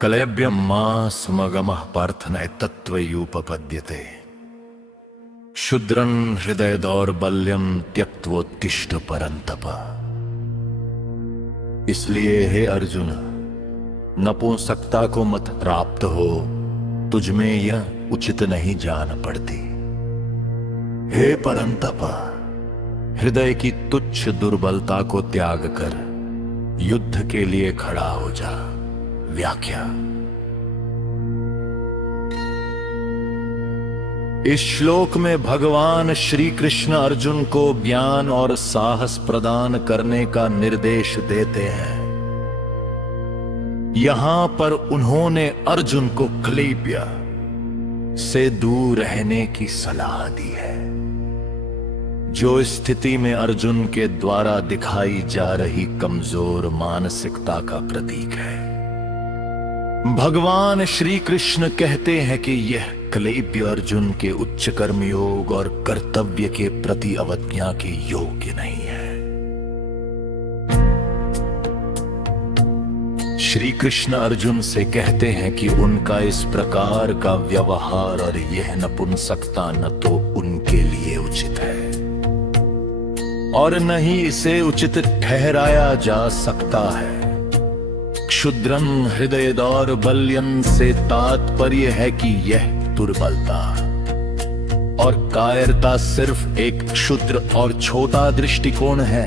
कलयभ्यं मास्मगमः पार्थनय तत्त्वयूपपद्यते। क्षुद्रं हृदय दौर्बल्यं त्यक्त्वोत्तिष्ठ परन्तप। इसलिए हे अर्जुन, नपुंसकता को मत प्राप्त हो, तुझमें यह उचित नहीं जान पड़ती। हे परंतप, हृदय की तुच्छ दुर्बलता को त्याग कर युद्ध के लिए खड़ा हो जा। व्याख्या। इस श्लोक में भगवान श्री कृष्ण अर्जुन को ज्ञान और साहस प्रदान करने का निर्देश देते हैं। यहां पर उन्होंने अर्जुन को क्लेब्य से दूर रहने की सलाह दी है, जो स्थिति में अर्जुन के द्वारा दिखाई जा रही कमजोर मानसिकता का प्रतीक है। भगवान श्री कृष्ण कहते हैं कि यह क्लेब्य अर्जुन के उच्च कर्मयोग और कर्तव्य के प्रति अवज्ञा के योग्य नहीं है। श्री कृष्ण अर्जुन से कहते हैं कि उनका इस प्रकार का व्यवहार और यह नपुंसकता न तो उनके लिए उचित है और न ही इसे उचित ठहराया जा सकता है। क्षुद्रं हृदय दौर्बल्यं से तात्पर्य है कि यह दुर्बलता और कायरता सिर्फ एक क्षुद्र और छोटा दृष्टिकोण है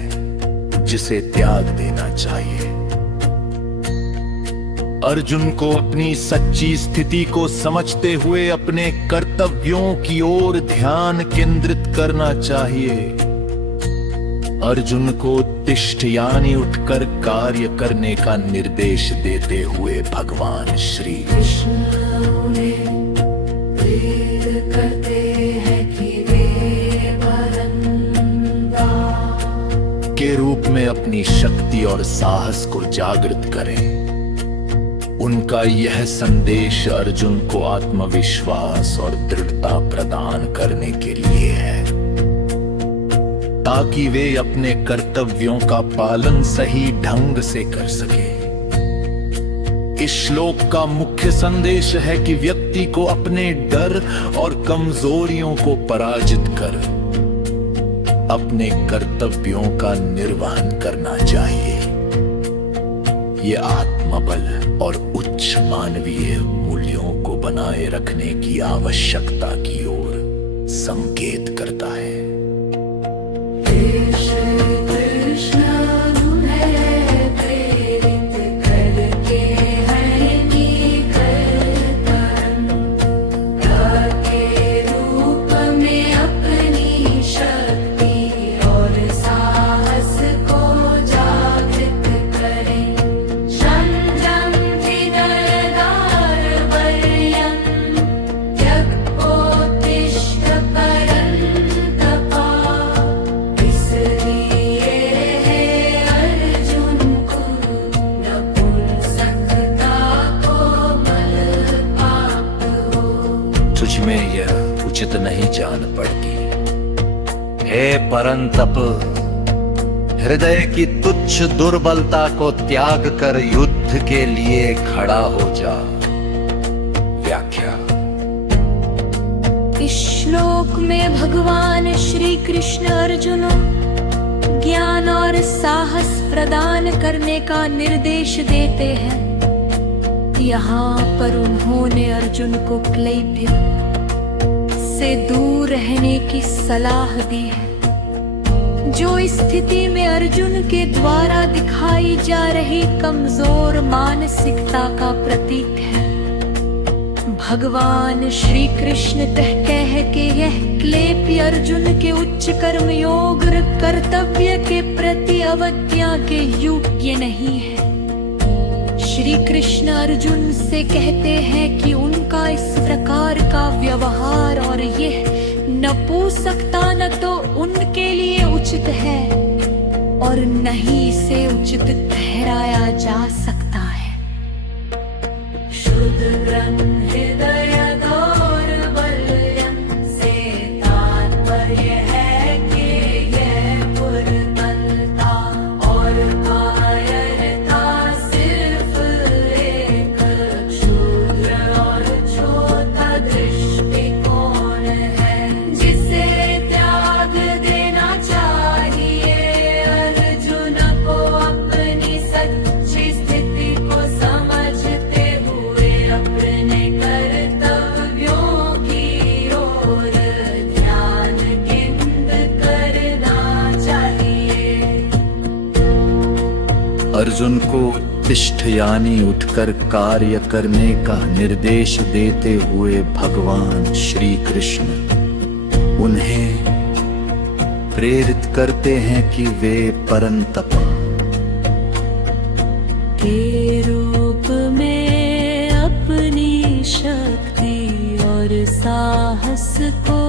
जिसे त्याग देना चाहिए। अर्जुन को अपनी सच्ची स्थिति को समझते हुए अपने कर्तव्यों की ओर ध्यान केंद्रित करना चाहिए। अर्जुन को तिष्ठ यानी उठकर कार्य करने का निर्देश देते हुए भगवान श्री कृष्ण उन्हें प्रेरित करते हैं कि वे बरंदा के रूप में अपनी शक्ति और साहस को जागृत करें। उनका यह संदेश अर्जुन को आत्मविश्वास और दृढ़ता प्रदान करने के लिए है, ताकि वे अपने कर्तव्यों का पालन सही ढंग से कर सके। इस श्लोक का मुख्य संदेश है कि व्यक्ति को अपने डर और कमजोरियों को पराजित कर अपने कर्तव्यों का निर्वहन करना चाहिए। ये आत्मबल और उच्च मानवीय मूल्यों को बनाए रखने की आवश्यकता की ओर संकेत करता है। कृष्ण उन्हें प्रेरित करके हैं कि कर्ता के रूप में अपनी शक्ति और साहस को जागृत करें। शंजं हृदय दौर्बल्यं त्यक्त्वोत्तिष्ठ परन्तप। तुझमें यह उचित नहीं जान पड़ती। हे परंतप, हृदय की तुच्छ दुर्बलता को त्याग कर युद्ध के लिए खड़ा हो जा। व्याख्या। इस श्लोक में भगवान श्री कृष्ण अर्जुन ज्ञान और साहस प्रदान करने का निर्देश देते हैं। यहाँ पर उन्होंने अर्जुन को क्लेब्य से दूर रहने की सलाह दी है, जो स्थिति में अर्जुन के द्वारा दिखाई जा रही कमजोर मानसिकता का प्रतीक है। भगवान श्री कृष्ण कहते हैं कि यह क्लेब्य अर्जुन के उच्च कर्मयोग और कर्तव्य के प्रति अवज्ञा के योग्य नहीं है। श्री कृष्ण अर्जुन से कहते हैं कि उनका इस प्रकार का व्यवहार और यह नपुंसकता न तो उनके लिए उचित है और न ही इसे उचित ठहराया जा सकता है। क्षुद्रं हृदय दौर्बल्यं से तात्पर्य है कि यह दुर्बलता और कायरता सिर्फ एक अर्जुन को तिष्ठ यानी उठकर कार्य करने का निर्देश देते हुए भगवान श्री कृष्ण उन्हें प्रेरित करते हैं कि वे परंतप के रूप में अपनी शक्ति और साहस को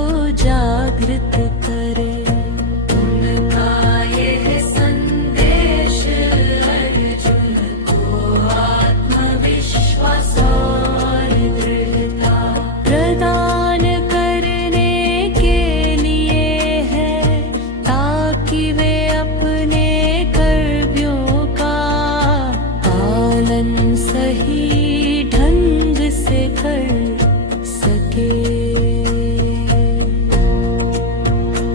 जागृत करे। उनका यह संदेश अर्जुन को आत्मविश्वास और दृढ़ता प्रदान करने के लिए है, ताकि वे अपने कर्तव्यों का पालन सही ढंग से कर सके।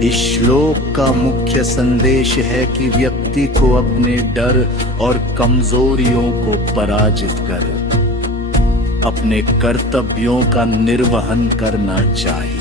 इस श्लोक का मुख्य संदेश है कि व्यक्ति को अपने डर और कमजोरियों को पराजित कर अपने कर्तव्यों का निर्वहन करना चाहिए।